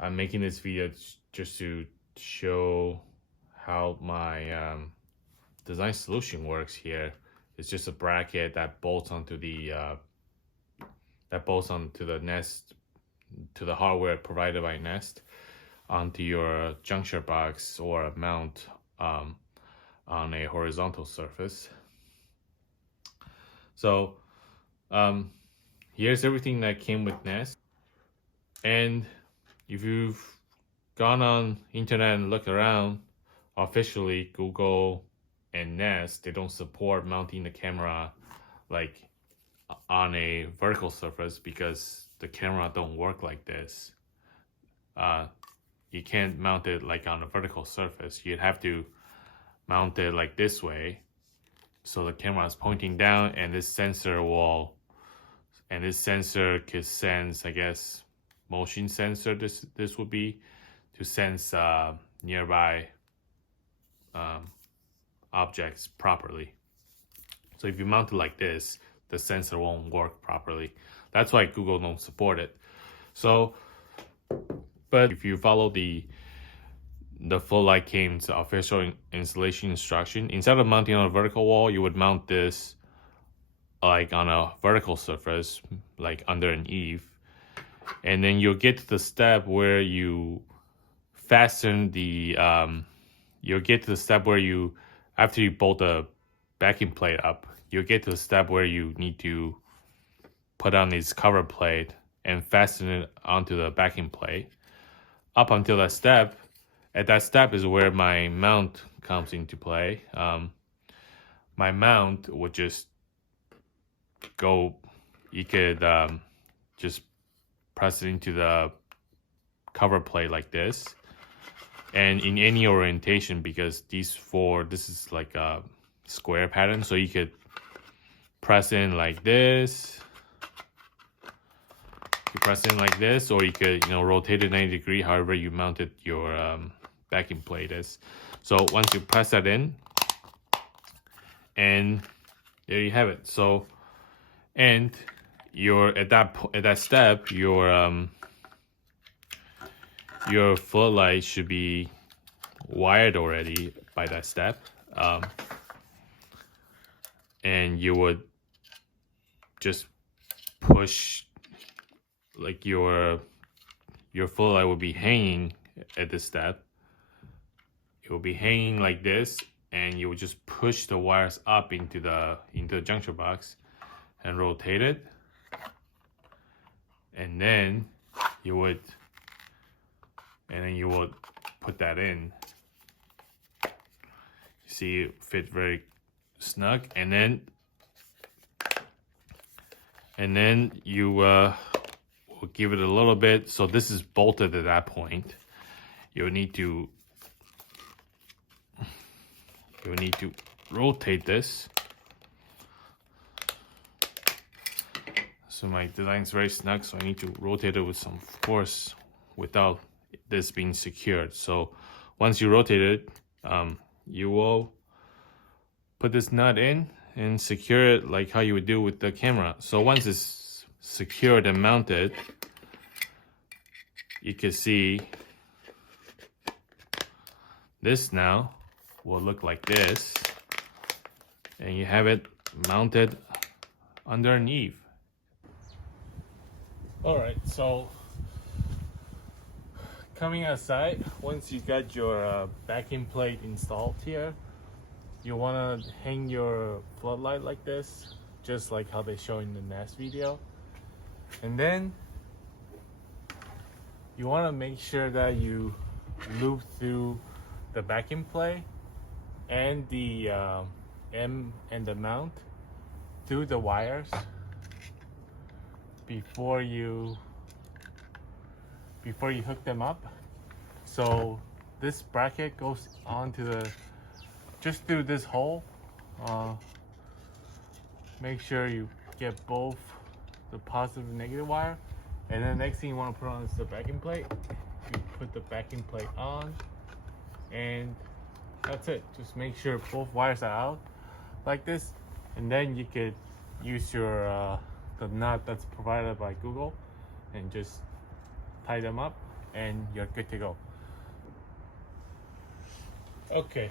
I'm making this video just to show how my design solution works here. It's just a bracket that bolts onto the Nest, to the hardware provided by Nest, onto your juncture box or a mount on a horizontal surface. So here's everything that came with Nest. And if you've gone on internet and looked around, officially Google and Nest, they don't support mounting the camera like on a vertical surface because the camera don't work like this. You can't mount it like on a vertical surface. You'd have to mount it like this way, so the camera is pointing down, and this sensor could sense, I guess, motion sensor. This would be to sense nearby objects properly. So if you mount it like this, the sensor won't work properly. That's why Google don't support it. So, but if you follow the Floodlight Game's official installation instruction, instead of mounting on a vertical wall, you would mount this like on a vertical surface, like under an eave. And then you'll get to the step where you fasten the, after you bolt the backing plate up, you'll get to the step where you need to put on this cover plate and fasten it onto the backing plate. Up until that step, at that step is where my mount comes into play. My mount would just go, you could just press it into the cover plate like this, and in any orientation, because this is like a square pattern, so you could press in like this, or you could rotate it 90 degrees, however you mounted your backing plate is. So once you press that in, and there you have it. So, and at that step, your floodlight should be wired already by that step, and you would just push, like your floodlight will be hanging at this step. It will be hanging like this, and you would just push the wires up into the juncture box and rotate it, and then you would put that in. You see, it fit very snug, and then you will give it a little bit. So this is bolted at that point. You'll need to rotate this. So my design is very snug, so I need to rotate it with some force without this being secured. So once you rotate it, you will put this nut in and secure it like how you would do with the camera. So once it's secured and mounted, you can see this now will look like this, and you have it mounted under an eave. Alright, so coming outside, once you got your backing plate installed here, you want to hang your floodlight like this, just like how they show in the Nest video. And then you want to make sure that you loop through the backing plate and the M and the mount through the wires before you hook them up. So this bracket goes onto just through this hole. Make sure you get both the positive and negative wire, and then the next thing you want to put on is the backing plate. You put the backing plate on, and that's it. Just make sure both wires are out like this, and then you could use your the nut that's provided by Google and just tie them up, and you're good to go. Okay,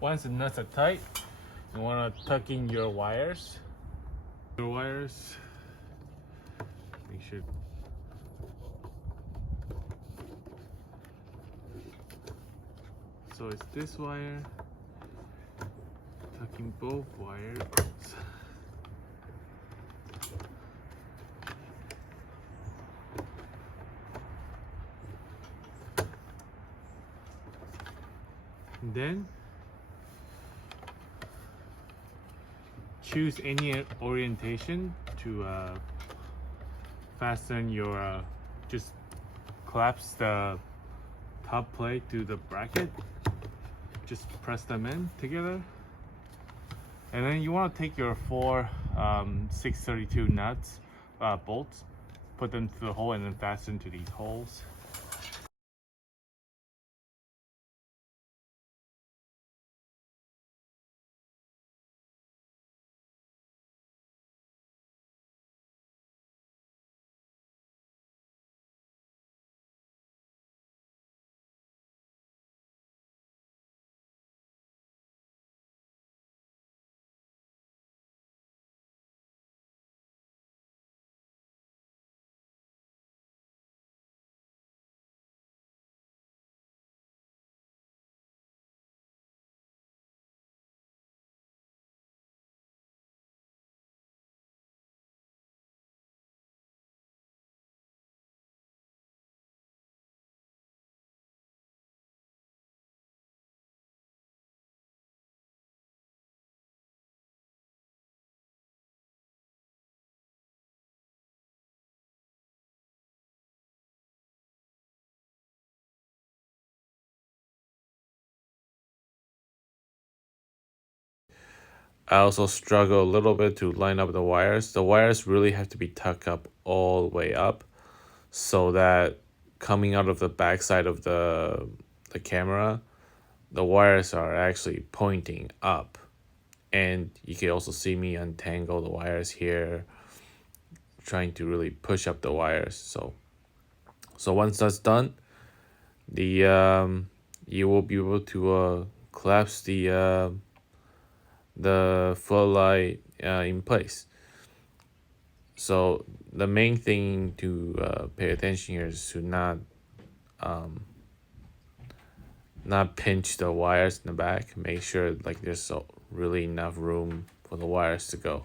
once the nuts are tight, you want to tuck in your wires. Make sure. So it's this wire, tucking both wires. And then choose any orientation to fasten your, just collapse the top plate to the bracket. Just press them in together. And then you want to take your four 632 nuts, bolts, put them through the hole and then fasten to these holes. I also struggle a little bit to line up the wires. The wires really have to be tucked up all the way up so that coming out of the backside of the camera, the wires are actually pointing up. And you can also see me untangle the wires here, trying to really push up the wires. So once that's done, the you will be able to collapse the floodlight in place. So the main thing to pay attention here is to not pinch the wires in the back. Make sure like there's really enough room for the wires to go.